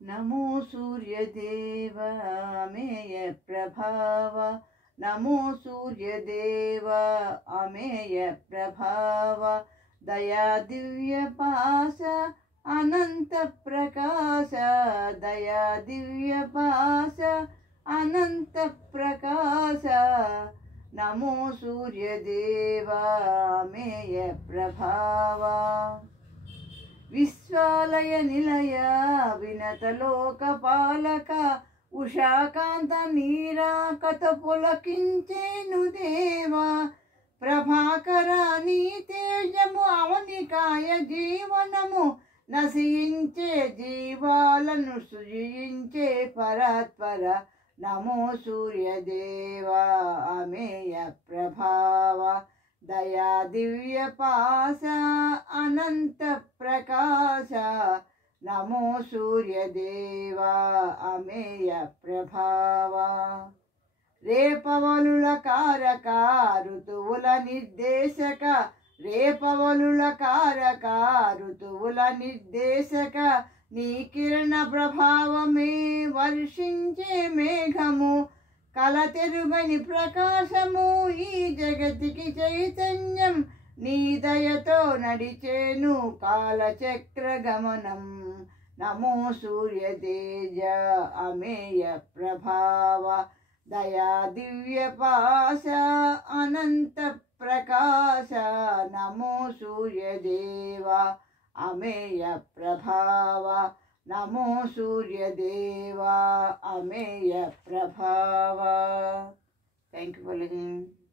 नमो सूर्यदेव अमेय प्रभाव नमो सूर्यदेव अमेय प्रभाव दया दिव्य पाश अनंत प्रकाश दया दिव्य पाश अनंत प्रकाश नमो सूर्यदेव अमेय प्रभाव विश्वालय निलय विनत लोकपालक उषाकांत नीराकत पुलकिंचेनु देवा ప్రభాకర నీ తేజము అవనికాయ జీవనము నశించే జీవాలను సృజించే పరాత్పర నమో సూర్యదేవ అమేయ ప్రభావ దయా దివ్య పాశ అనంత ప్రకాశ నమో సూర్యదేవ అమేయ ప్రభావ రేపవలుల కారక ఋతువుల నిర్దేశక రేపవలుల కారక ఋతువుల నిర్దేశక నీ కిరణ ప్రభావమే వర్షించే మేఘము కలతెరుగని ప్రకాశము ఈ జగతికి చైతన్యం నీ దయతో నడిచేను కాలచక్ర గమనం నమో సూర్యతేజ అమేయ ప్రభావ दया दिव्य पाश अनंत प्रकाश नमो सूर्यदेव अमेय प्रभाव नमो सूर्यदेव अमेय प्रभाव। Thank you for listening.